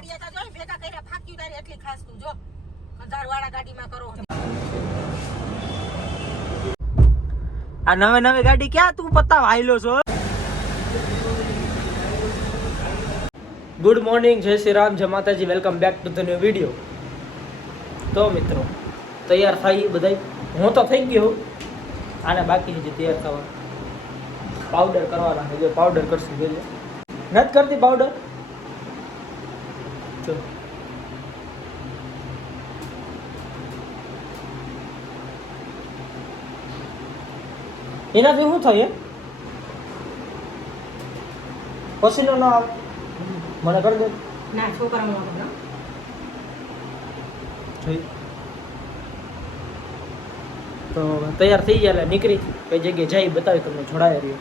આ નવી ગાડી ક્યાં તું પતાવ આયલો છો? ગુડ મોર્નિંગ, જય શ્રી રામ, જય માતાજી, welcome back to the new video. તો મિત્રો તૈયાર થઈ બધા? હું તો થઈ ગયો, આને બાકી છે તૈયાર થવા. પાવડર કરવાના છે, જો પાવડર કરશું. જોજો નથી કરતી પાવડર. જો એનાથી શું થાય? પસીનો ના આવે? મને કરી દે ના, છોકરાઓને તો તૈયાર થઈ ગયા, નીકળી કઈ જગ્યાએ જઈ બતાવી તમને, જોડાયા રહ્યો.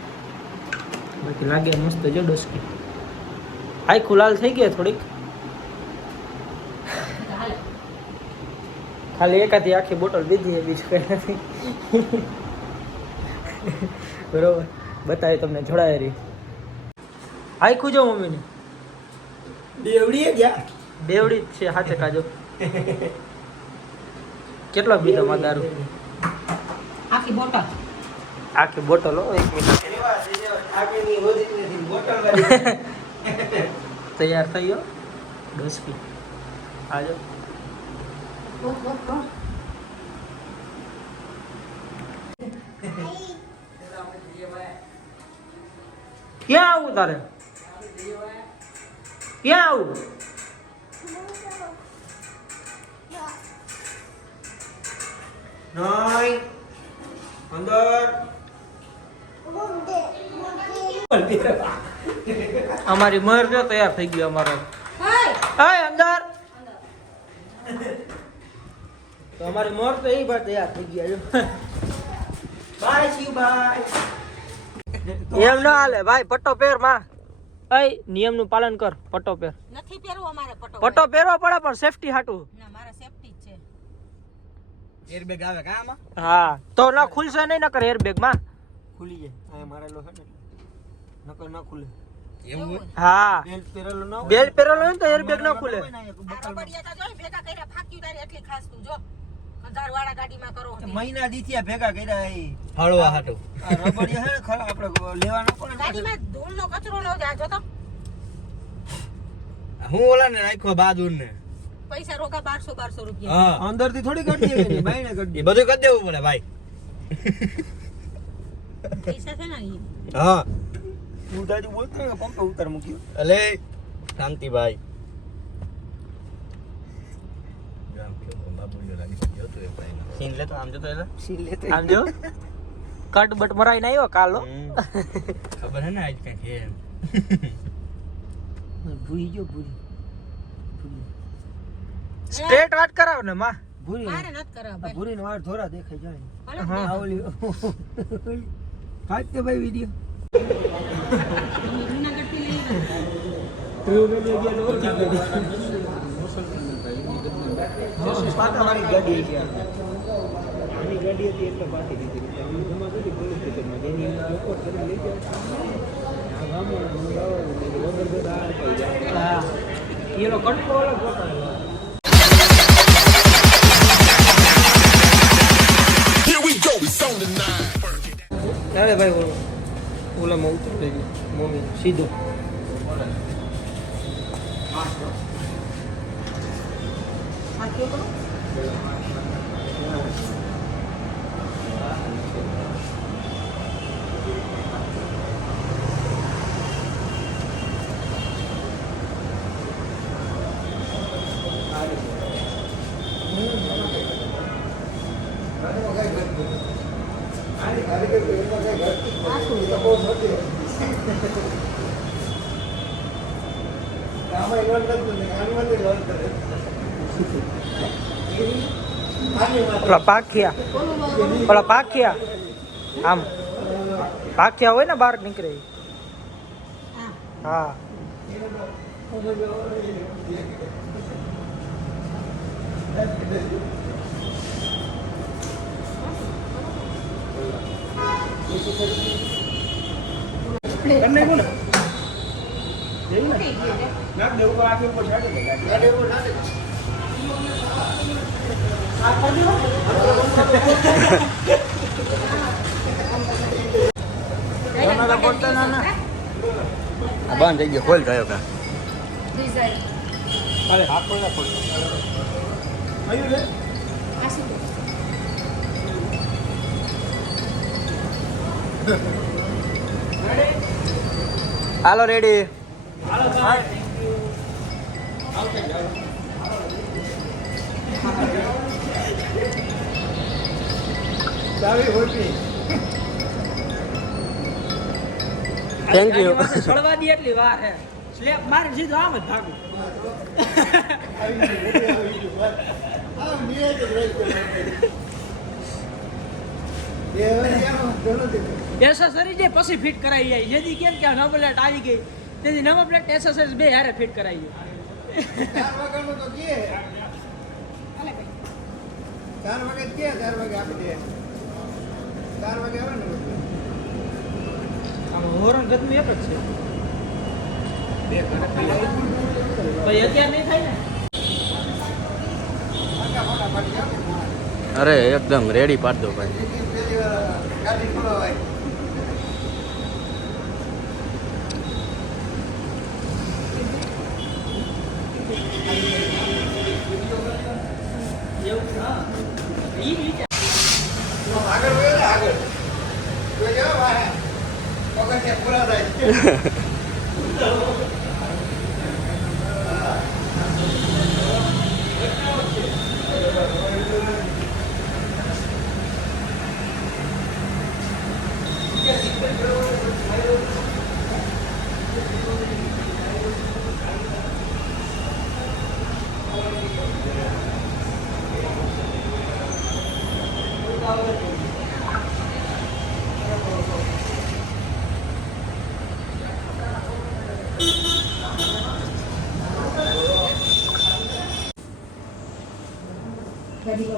બાકી લાગે મસ્ત. જો ડસ્કી આખું લાલ થઈ ગયા થોડીક, ખાલી એકાદી આખી બોટલ દીધી, બીજું કઈ નથી. બરોબર, બતાવી તમને, જોડાયા રહ્યો. આખું જો મમ્મીને બેવડી ગયા, બેવડી જ છે હાથે કાજો. કેટલો પીધો માં દારૂ? આખી બોટલ હો. 1 મિનિટ તૈયાર થઈ ગયો ડસ્કી. આજો ક્યાં આવું તારે? ક્યાં આવું? નહીં અંદર. અમારી મર જો તૈયાર થઈ ગયો અમારો. હાય અંદર. તો અમારી મર તો એ બાર તૈયાર થઈ ગયા. જો બાય શિવ બાય. એમ ના હાલે ભાઈ, પટ્ટો પહેર માં. અય નિયમ નું પાલન કર. પટ્ટો પહેર. નથી પહેરવો અમારે પટ્ટો. પટ્ટો પહેરવો પડે પણ સેફટી હાટું. ના, મારા સેફટી જ છે. એરબેગ આવે કા આમાં? હા, તો ના ખુલશે નહીં, નકર એરબેગ માં ખુલી જાય. આ મારેલો છે ને, નકર ના ખુલે. એવું? હા, બેલ્ટ પહેરેલો ન હોય. બેલ્ટ પહેરેલો હોય તો એરબેગ ના ખુલે. રબડિયા તો જોઈ ભેગા કર્યા, ફાક્યું તારી એટલી ખાસ તું જો. અંધારવાળા ગાડીમાં કરો. મહિના દીથિયા ભેગા કર્યા એ હળવા હાટો. રબડિયા હે ખરા આપણે લેવાનો પડે. ગાડીમાં ધૂળનો કચરો ન જાય. જો તો હું ઓલા ને રાખ્યો બાદુર ને પૈસા રોકા 1200 રૂપિયા. હા, અંદર થી થોડી કાઢી દે ને, બાઈને કાઢી દે. બધું કરી દેવું પડે ભાઈ. પૈસા છે ને? હા, તું દાદી બોલતો ને પંપે ઉતાર મૂક્યો. અલે શાંતિભાઈ સીન લે તો આમ જો, તો એલા સીન લે તો આમ જો. કટ બટ મરાઈ ના આવ્યો કાલો. ખબર હે ને આજ કઈ છે ભૂઈ જો. ભૂઈ સ્ટ્રેટ વાત કરાવ ને માં. ભૂરી મારે નત કરાવ ભાઈ. ભૂરી નો વાળ થોડા દેખાઈ જાય. હા, આવલી કાઢ તે ભાઈ વિડિયો. જૂના કરતી લઈ પાટાવાળી ગાડી છે. આની ગાડી હતી એટલે પાટી દીધી. અમે જમા કરી પોલીસ સ્ટેશનમાં જેની લોકો કરી લઈ ગયા. આ ગામમાં વગર બધા આ થઈ જાય. હા, એનો કટકો અલગ પોતાનો. અરે ભાઈ ઓલામાં ઉતરી ગયું મમ્મી સીધો. ઓલા પાખિયા આમ પાખિયા હોય ને બહાર નીકળે. હા, પ્લેટ નાખ દે ઉપર આખી ઉપર છાડી દે ગાડી ઉપર નાખે આ કરી દો તમારા પોતા ના બંધ થઈ ગયો ખોલ ગયો કા અરે હાથ પર ના ખોલ આયુ રે આસી હાલો રેડી હાલો ભાઈ થેન્ક યુ આવશે જાવ ચાવી હોતી થેન્ક યુ છોડવા દી એટલી વાર હે સ્લેપ મારી સીધો આમ જ ભાગું એસેસરી જે પછી ફિટ કરાવી જાય જેથી કેમ કે નંબર પ્લેટ આવી ગઈ તેથી નંબર પ્લેટ એસેસરી બે હારે ફિટ કરાવી 4 વાગ્યાનો તો કે 4 વાગે કે 4 વાગે આપી દે 4 વાગે આવે ને આમ હોરન ગતનું એક જ છે બે ઘરે ભાઈ અત્યારે નહીં થાય ને અરે એકદમ રેડી પાડ દો ભાઈ ગાડી ખોલો ભાઈ આગળ વયો આગળ તો જો વાહે પગથિયા પૂરા થાય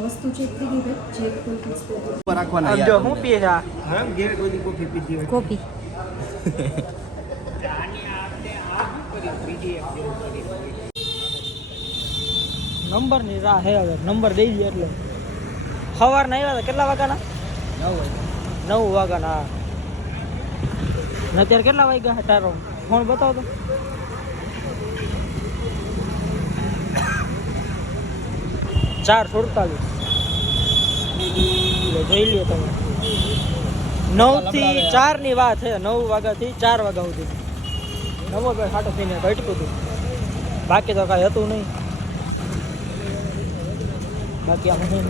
વસ્તુ ચેક થઈ ગઈ ભાઈ ચેક કોઈ ફિક્સ ઉપર રાખવાના આમ જો હું પીએ છે આ? હા ઘેર કોઈ કોફી પીધી હોય કોફી નંબર ની રાહ હે હવે નંબર દઈ દે એટલે સવાર ના આવ્યા હતા કેટલા વાગ્યાના 9 વાગ્યાના ને અત્યારે કેટલા વાગ્યા તારો ફોન બતાવો તો ચાર 47 જોઈ લ્યો તમે 9 થી 4 ની વાત છે 9 વાગ્યાથી 4 વાગ્યા સુધી નવો ભાઈ ખાટો થઈને ઘટતું હતું બાકી તો કાંઈ હતું નહીં બાકી આમાં શું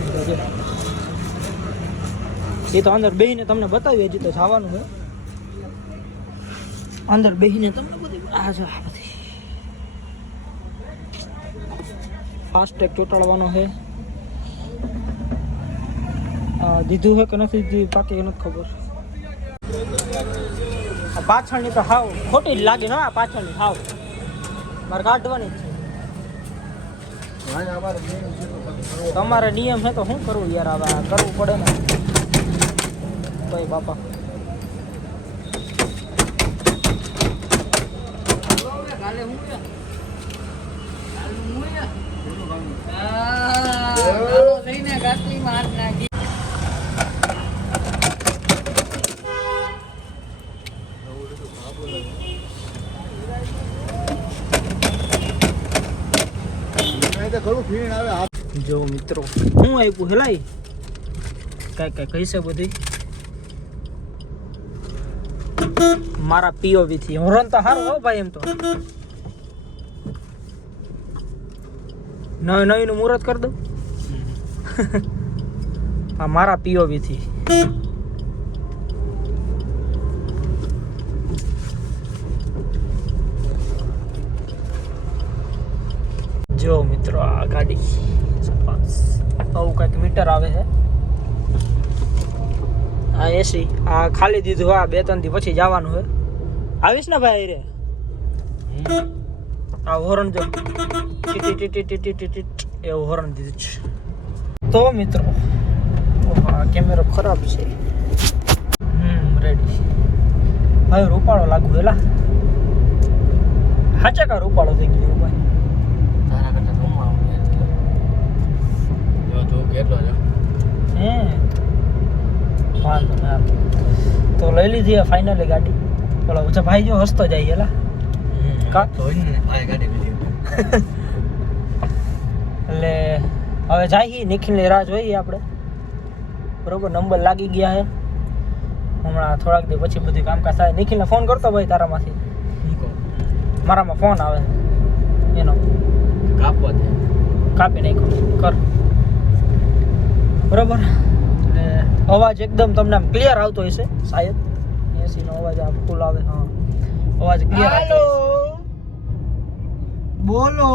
એ તો અંદર બેહીને તમને બતાવી હજી તો જવાનું છે અંદર બેહીને તમને બધી આ જો આ બધી ફાસ્ટેગ ચોટાડવાનો છે દીધું છે કે નથી દીધું બાકી નથી ખબર આ પાછળની તો હાવ ખોટી જ લાગે ને આ પાછળની હાવ મારે કાઢવાની જ છે તમારે નિયમ છે તો શું કરવું યાર હવે આ કરવું પડે ને ભાઈ બાપા જો મિત્રો હું આપ્યું હેલાઈ કઈ કહીશે બધી મારા પીઓવી થી હોરન તો સારું હો ભાઈ એમ તો નવી નું મુહૂર્ત કરી દઉં આ મારા પીઓવી થી જો મિત્રો આ ગાડી આવું કંઈક મીટર આવે છે આ એસી આ ખાલી દીધું આ 2-3 દી પછી જવાનું છે આવીશ ને ભાઈ રે આ હોરન જો એવું હોરન દીધું છે તો મિત્રો આ કેમેરો ખરાબ છે રેડી હવે રૂપાળો લાગુ હેલા હાચા કાર ઉપાડો થઈ ગયો ભાઈ. તારા કરતા તું જો તું કેટલો છો હે વાંધો ના આવે. તો લઈ લીધી ફાઇનલી ગાડી. બોલો પછી ભાઈ જો હસતો જાય એલા કા? જોઈને ને ભાઈ ગાડી લીધી એટલે હવે જાય નિખિલની રાહ જોઈએ આપણે. બરોબર નંબર લાગી ગયા છે. હમણાં થોડાક દી પછી બધું કામકાજ થાય. નિખિલને ફોન કરતો ભાઈ તારામાંથી. મારામાં ફોન આવે એનો કાપવા દે કાપી નાખ્યો કર. બરોબર એટલે અવાજ એકદમ તમને આમ ક્લિયર આવતો હશે શાયદ. એસીનો અવાજ આમ ફૂલ આવે. હા અવાજ ક્લિયર આવતો હશે. બોલો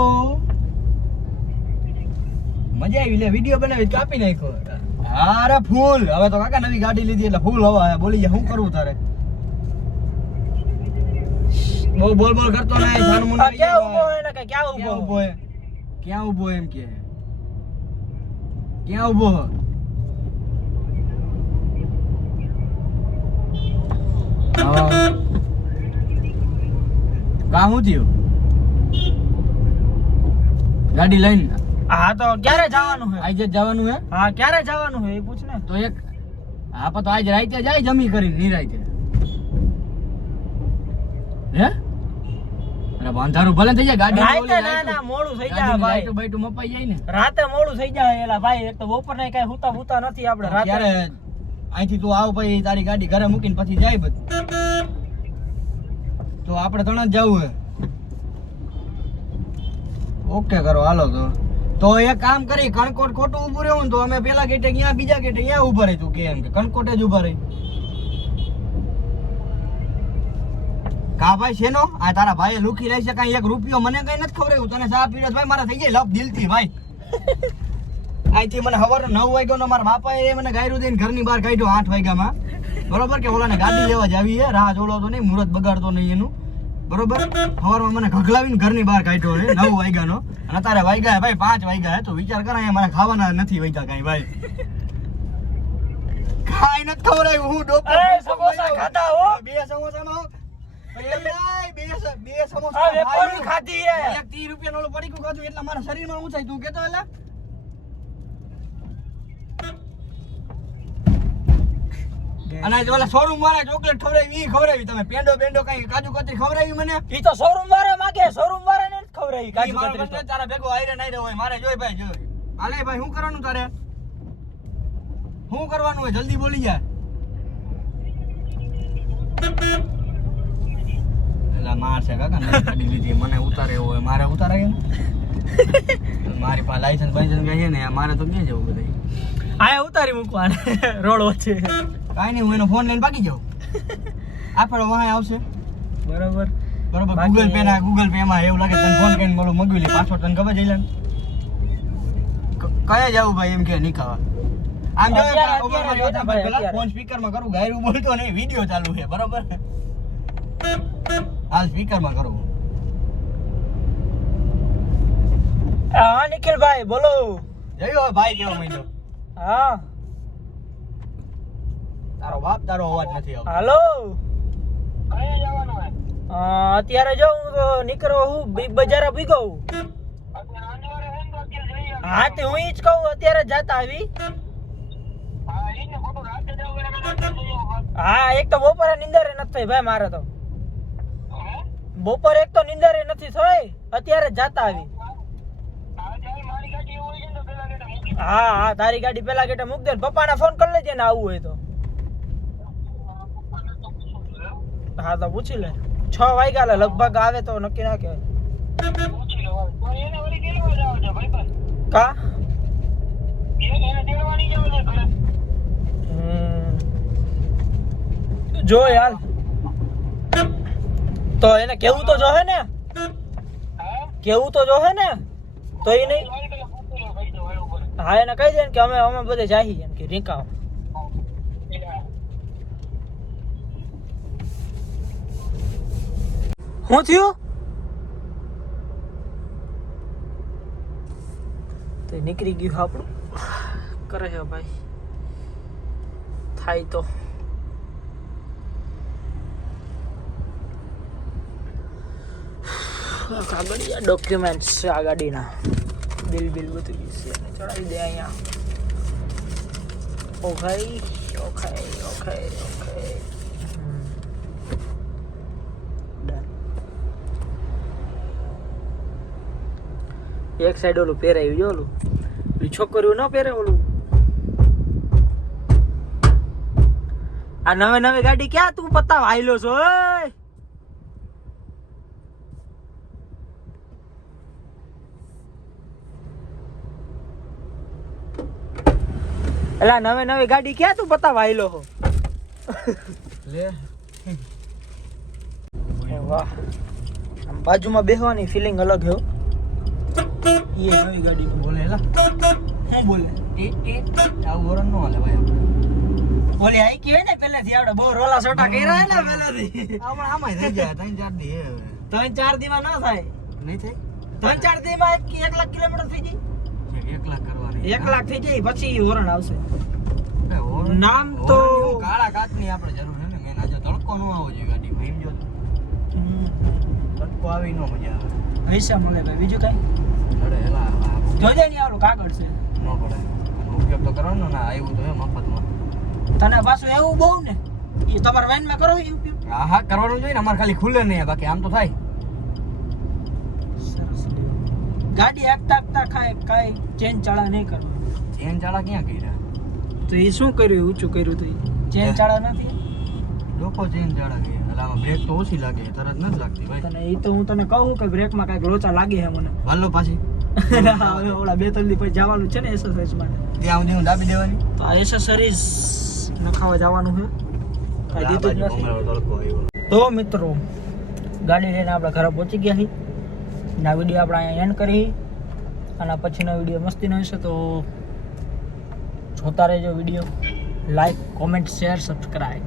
મજા આવી લે વિડિયો બનાવી કાપી નાખ્યો અરે ફૂલ હવે તો કાકા નવી ગાડી લીધી એટલે ફૂલ હવા હે બોલી જા શું કરવું તારે બહુ બોલ બોલ કરતો નહીં જાનું મને ક્યાં ઊભો હે ને કે ક્યાં ક્યાં ઊભો ઊભો હે ક્યાં ઊભો એમ કે ક્યાં ઊભો હે કા હું થયું ગાડી લઈને હા તો ક્યારે જવાનું હે? આજે જવાનું હે હા ક્યારે જવાનું હે એ પૂછ ને. તો એક હા પણ તો આજ રાતે જાય જમી કરીને નિરાતે હે અરે અંધારું ભલે થઈ જાય ગાડી રાતે ના ના મોડું થઈ જાય ભાઈ. લાઈટો બાઈટો મપાઈ જાય ને રાતે મોડું થઈ જાય એલા ભાઈ. એક તો બપોર ને કઈ હુતા નથી આપણે રાતે. ત્યારે અહીંથી તું આવ પછી તારી ગાડી ઘરે મૂકીને પછી જાય બધું તો આપણે ત્રણ જ જવું હે ઓકે કરો હાલો તો એક કામ કરી કણકોટ ખોટું ઊભું રહેવું ને તો અમે પેલા ગેટે ગયા બીજા ગેટે અહીંયા ઊભા રહી તું કે એમ કે કણકોટે જ ઊભા રહી કા ભાઈ શેનો આ તારા ભાઈએ લુખી લઈ છે કાંઈ 1 રૂપિયો મને કઈ નથી ખવડાવ્યું તને ચા પીડે ભાઈ મારા થઈ જાય લપ દિલથી ભાઈ અહીંથી મને સવારે 9 વાગ્યાનો મારા બાપાએ મને ગાયરું દઈને ઘરની બહાર કાઢ્યો 8 વાગ્યામાં બરોબર કે ઓલાને ગાડી લેવા જ આવી હે રાહ જોડતો નહીં મુહૂર્ત બગાડતો નહીં એનું બરોબર સવારમાં મને ઘગલાવીને ઘરની બહાર કાઢ્યો હે 9 વાગ્યાનો અને અત્યારે વાગ્યા ભાઈ 5 વાગ્યા હે તો વિચાર કર અહીંયા મને ખાવાના નથી વાગ્યા કાંઈ ભાઈ કાંઈ નથી ખવડાવ્યું હું ડોકો એ સમોસા ખાધા હો. 2 સમોસામાં એમ નહીં, બે આ સમોસા વેપારી ખાધી હે. એક 30 રૂપિયાનો ઓલો પડીકું ખાધું એટલે મારા શરીરમાં ઊંચાઈ તું કેતો એટલે અને ઓલા શોરૂમ વાળા ચોકલેટ ખવડાવી ઈ ખવડાવી તમે પેંડો કઈ કાજુ કતરી ખવડાવી મને ઈ તો શોરૂમ વાળા માંગે. શોરૂમ વાળા ને ખવડાવી કાજુ મારો કતરી તો. પ્રશ્ન તારા ભેગો આયરે નાયરે હોય મારે જોઈ ભાઈ જોઈ હાલે ભાઈ શું કરવાનું તારે શું કરવાનું હોય જલ્દી બોલી જા એલા માર છે કાકા નવી ગાડી લીધી મને ઉતારે એવો હોય મારે ઉતારે ને મારી પાસે લાયસન્સ બાયસન્સ કઈ છે ને મારે તો ક્યાં જવું બધું આયા ઉતારી મૂકવાને રોડ વચ્ચે. કાંઈ નહીં હું એનો ફોન લઈને ભાગી જાઉં આપણે વાહ આવશે બરોબર બરોબર બાકી- ગૂગલ પે માં એવું લાગે તને ફોન કરીને બોલું મગવી લે પાસવર્ડ તને ખબર જઈ લે કયા જાવું ભાઈ એમ કે નીકાવા આમ જો અત્યારે ઓવરમાં જોતા ભાઈ, પેલા અત્યારે. ફોન સ્પીકર માં કરું ગાયરું બોલતો નહીં વિડિયો ચાલુ છે બરોબર હાલ સ્પીકર માં કરું હા નિખિલભાઈ બોલો. જયો ભાઈ કેવો મહિનો હા તારો બાપ તારો અવાજ નથી આવતો હાલો. અત્યારે જો હું તો નીકળો હું બિગ બજાર ભીગો હું. હા તે હું ઈ જ કહું અત્યારે જાતા આવી. હા એક તો બપોરે નિંદરે નથી થઈ ભાઈ મારે તો બપોરે એક તો નિંદરે નથી થઈ અત્યારે જ જાતા આવી. હા હા તારી ગાડી પેલા ગેટે મૂક દે ને પપ્પાને ફોન કરી લેજે ને આવવું હોય તો. હા તો પૂછી લે 6 વાગ્યા લે લગભગ આવે તો નક્કી ના કહેવાય કા જો યાર તો એને કેવું તો જોહે ને કેવું તો જોહે ને તો એ નહીં. હા એને કહી દે ને કે અમે બધે જાહી એમ કે રીકા. શું થયું તો નીકળી ગયું આપણું કરે છે ભાઈ થાય તો કાગળિયા ડોક્યુમેન્ટ્સ છે આ ગાડીના. બિલ બધું છે ચડાવી દે અહીંયા. ઓકે. એક સાઈડ ઓલું પહેરાયું જો ઓલું છોકરીઓ ન પહેરે ઓલું. આ નવી ગાડી ક્યાં તું પત્તા વાયલો છો? ઓય એલા નવી ગાડી ક્યાં તું પત્તા વાયલો હો? લે વાહ, આમ બાજુમાં બેસવાની ફિલિંગ અલગ હે હો. એ નવી ગાડી બોલે એલા શું બોલે? આવું વરણ નો હાલે ભાઈ આપણે. ઓલી આઈ કે ને પહેલેથી આપણે બહુ રોલા સોટા કર્યા હે ને પહેલેથી. આપણે આમાંય થઈ જાય 3-4 દી હે હવે. 3-4 દીમાં ન થાય. નહીં થાય 3-4 દીમાં 1 લાખ કિલોમીટર થઈ જાય. 1 લાખ કરવાની 1 લાખ થઈ જાય પછી વરણ આવશે. એ વરણ- નામ તો- વરણની હું કાળા કાચની આપણે જરૂર છે ને મેન. આજે તડકો નો આવવો જોઈએ ગાડીમાં એમ જો તડકો આવી નો મજા આવે. પૈસા મળે ભાઈ, બીજું કઈ અરે એલા જોજે નહીં આવું કાગળ છે. નો પડે ઉપયોગ તો કરવાનો ને આવ્યું તો એમ મફતમાં. તને પાછું એવું બહુ ને એ તમારા વેનમાં કરો એ ઉપયોગ. હા કરવાનું જોઈએ ને અમારે ખાલી ખુલે નહીં બાકી આમ તો થાય. સરસ. ગાડી હાંકતા કાંઈ ચેન ચાળા નહીં કરવાનું. ચેન ચાળા ક્યાં કર્યા? તો એ શું કર્યું? ઊંચું કર્યું તો ચેન ચાળા નથી. લોકો ચેન ચાળા ગયા એટલે આમાં બ્રેક તો ઓછી લાગે તરત નથી લાગતી ભાઈ. તને એ તો હું તને કહું કે બ્રેકમાં કાંઈક લોચા લાગે છે મને. વાલો પાછી હવે ઓલા 2-3 દી પછી જવાનું છે ને એક્સરસાઇઝ માટે. ત્યાં સુધી હું દાબી દેવાની. તો આ એક્સેસરીઝ નખાવા જવાનું છે. કાંઈ દીધું જ નથી. હમણાં તડકો આવ્યો. તો મિત્રો ગાડી લઈને આપણે ઘરે પહોંચી ગયા છીએ. આ વિડીયો આપણે અહીંયા એન્ડ કરી. આના પછીનો વિડીયો મસ્તીનો હશે તો જોતા રહેજો video. Like, comment, share, subscribe.